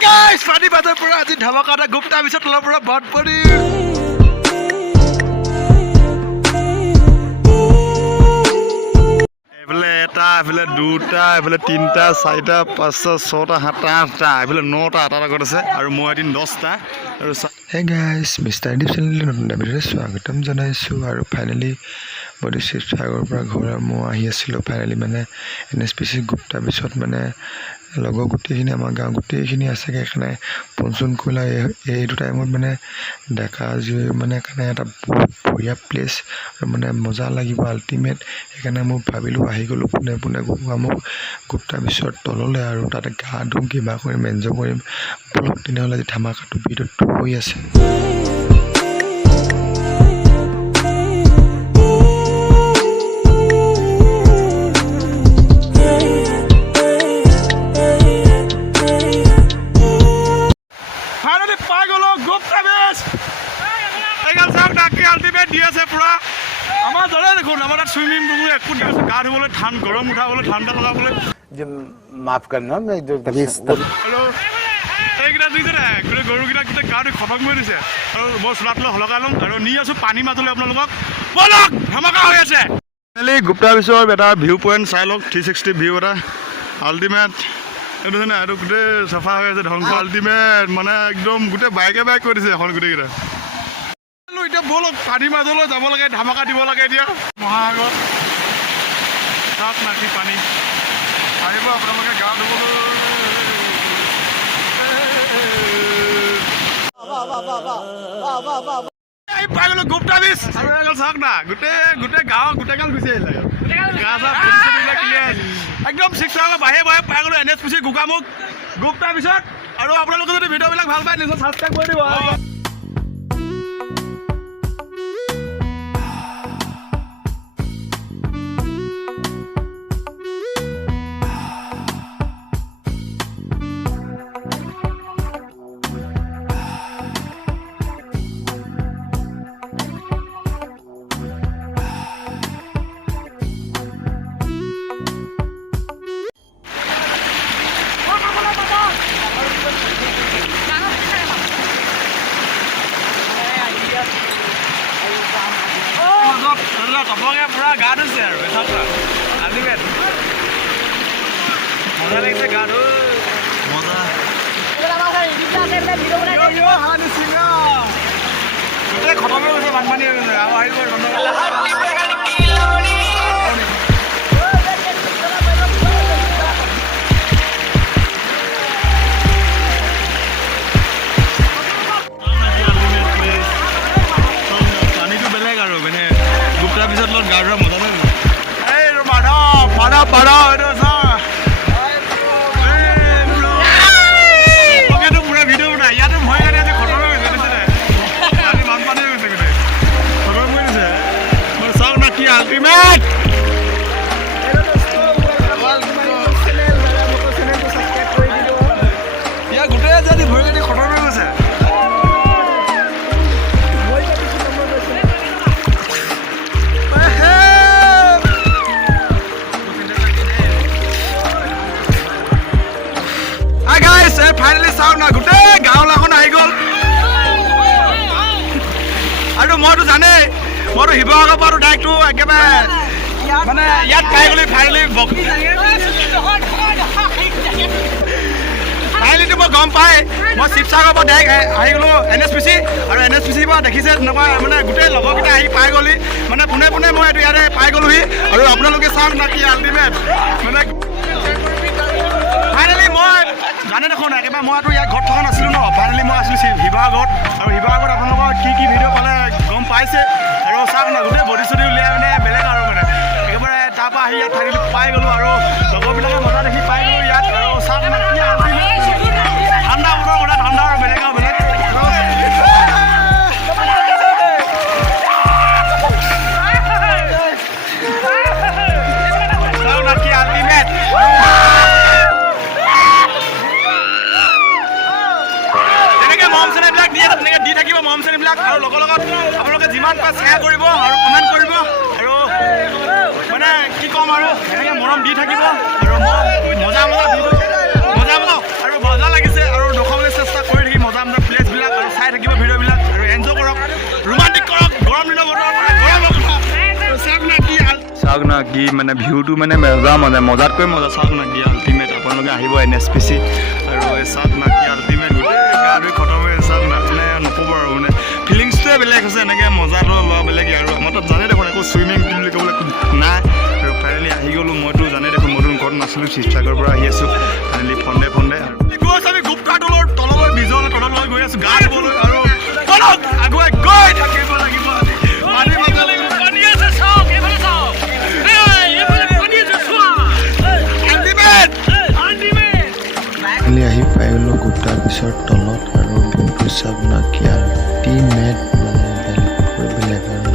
guys, funny batter pura aji dhamaka eta Gupta bisot tolor pura bot pori. Ebile eta, ebile duta, ebile tinta, saita, pasta, sota, hata, hata, ebile nota hata agor ase aru moi edin 10 ta. Hey guys, Mr. Ridip channel notun video swagatam janaisu aru finally body shape sagor pura ghora mo ahi asilo finally mane NHPC Gupta bisot mane logo gutekhini amar gaon gutekhini ase ke khane ponsun kola ei du time mane deka ji mane khane eta boya place mane moza lagibo ultimate ekhane mo bhabilu ahi golo pune pune Gupta bisot tolole aru tate ga dum kiba kori menjo korim blog dine hola dhamaka tu video tu hoi ase Gupta base. Egal sang daki ultimate dia se pura. Amar dole dekhun amar swimming pool ekku dia se ga dhobole than gorom uthabole thanda lagabole. Je maaf karna main jo hello. Ekra dujore gure goru kina kita ga dhu khatak moi dise. Aru mo sulat lo hologalum aru ni asu pani matole apnalok bolok dhamaka hoi ase. Finally Gupta bisor beta view point sai lok 360 view eta ultimate এটো না এটো গুটে সাফা হৈ আছে ঢংক ultimate মানে একদম গুটে বাইকে bike কৰিছে এখন গুটে গিৰা লো এটা বলক পানী মাজলৈ যাব লাগে ধামাকা দিব লাগে এতিয়া মহাসাগৰ সাপ নাকি পানী আহিব আপোনালোকে গা ধুবলৈ এই পাগল গুপ্তা বিচ আৰু এগল চাক না গুটে গাঁও গুটে গাল গুচি আহিলে গাজা পুলিচে ক্লিয়াৰ একদম 6 টাকা বাহে বাহে পাগল NHPC GERUKAMUK Gupta bisot আৰু আপোনালোকে যদি ভিডিও বিলাক ভাল পায় নিশ্চয় সাবস্ক্ৰাইব কৰি দিব তপকে পুৰা গা ধুছে আৰু এছাপা আলটিমেট মজা লাগিছে গা ধু মজা গোটেই খতম হৈ গৈছে বানপানী হৈ গৈছে আৰু আহিব পানীটো বেলেগ আৰু মানে Gupta bisot lot gadra moza na ei ro pada eto sa oke to pura video bana ya to bhoy gari ase khotor hoye gese na pani man pani hoye gese gete khotor hoye gese mor sang na ki ultimate ero dosto channel ko subscribe kori dibo ya gote jadi bhoy gari khotor hoye gese finally sound na gute gaon lagon ahi gol aru moru jane moru hibaga paru direct to ekeba mane yat pai goli finally finally to mo gom pai mo sipsaga pa direct ahi golo NHPC aru NHPC pa dekhise naba mane gute logo kita ahi pai goli mane pune mo etu yare pai golu hi aru apnaloke sound na ki ultimate mane finally mo জানে দেখোন একেবাৰে মই আৰু ইয়াত ঘৰত থকা নাছিলোঁ ন finally মই আছিলোঁ শিৱসাগৰত আৰু শিৱসাগৰত আপোনালোকৰ কি ভিডিঅ' পালে গম পাইছে আৰু চাওক না গোটেই বডি চডি উলিয়াই মানে বেলেগ আৰু মানে একেবাৰে তাৰপৰা আহি ইয়াত থাকিলোঁ পাই গ'লোঁ আৰু লগৰবিলাকে মজা দেখি পাই গ'লোঁ ইয়াত আৰু চাওক না কি ঠাণ্ডা বতৰ কথা ঠাণ্ডা আৰু বেলেগ আৰু বেলেগ চাওক না কি আল্টিমেট দি থাকিব মম চেনিবিলাক আৰু লগৰ লগত আপোনালোকে যিমান পায় শ্বেয়াৰ কৰিব আৰু কমেণ্ট কৰিব আৰু মানে কি ক'ম আৰু এনেকৈ মৰম দি থাকিব আৰু মই মজা আৰু মজা লাগিছে আৰু চাওক না কি মানে ভিউটো মানে মজাতকৈ মজা চাওক না কি আল্টিমেট আপোনালোকে আহিব NHPC আৰু চাওক না কি আল্টিমেট গোটেই গা ধুই খতম হৈ চাওক না মানে নক'ব আৰু মানে ফিলিংছটোৱে বেলেগ হৈছে এনেকৈ মজাটো লোৱা বেলেগ আৰু আমাৰ তাত জানে দেখোন একো চুইমিং পুল বুলি ক'বলৈ নাই আৰু ফাইনেলি আহি গ'লোঁ মইতো জানে দেখোন মইতো ঘৰত নাছিলোঁ শিৱসাগৰৰ পৰা আহি আছোঁ ফাইনেলি ফন্দে গৈ আছোঁ আমি গুপ্তা তললৈ বিজলৈ তললৈ গৈ আছোঁ গা ধুবলৈ আৰু তলত আগুৱাই গৈ থাকিব লাগিব আহি পাই গ'লোঁ গুপ্তাৰ পিছৰ তলত আৰু ভিউটো চাওক না কি আল্টিমেট মানে বেলেগ আৰু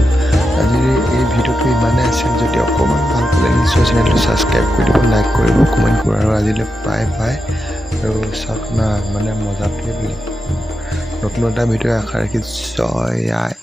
আজিৰ এই ভিডিঅ'টো ইমানেই আছিল যদি অকণমান ভাল পালে নিশ্চয় চেনেলটো ছাবস্ক্ৰাইব কৰি দিব লাইক কৰিব কমেণ্ট কৰিব আৰু আজিলৈ বাই আৰু চাওক না মানে মজাটোৱে বেলেগ নতুন এটা ভিডিঅ' আশা ৰাখি জয় আই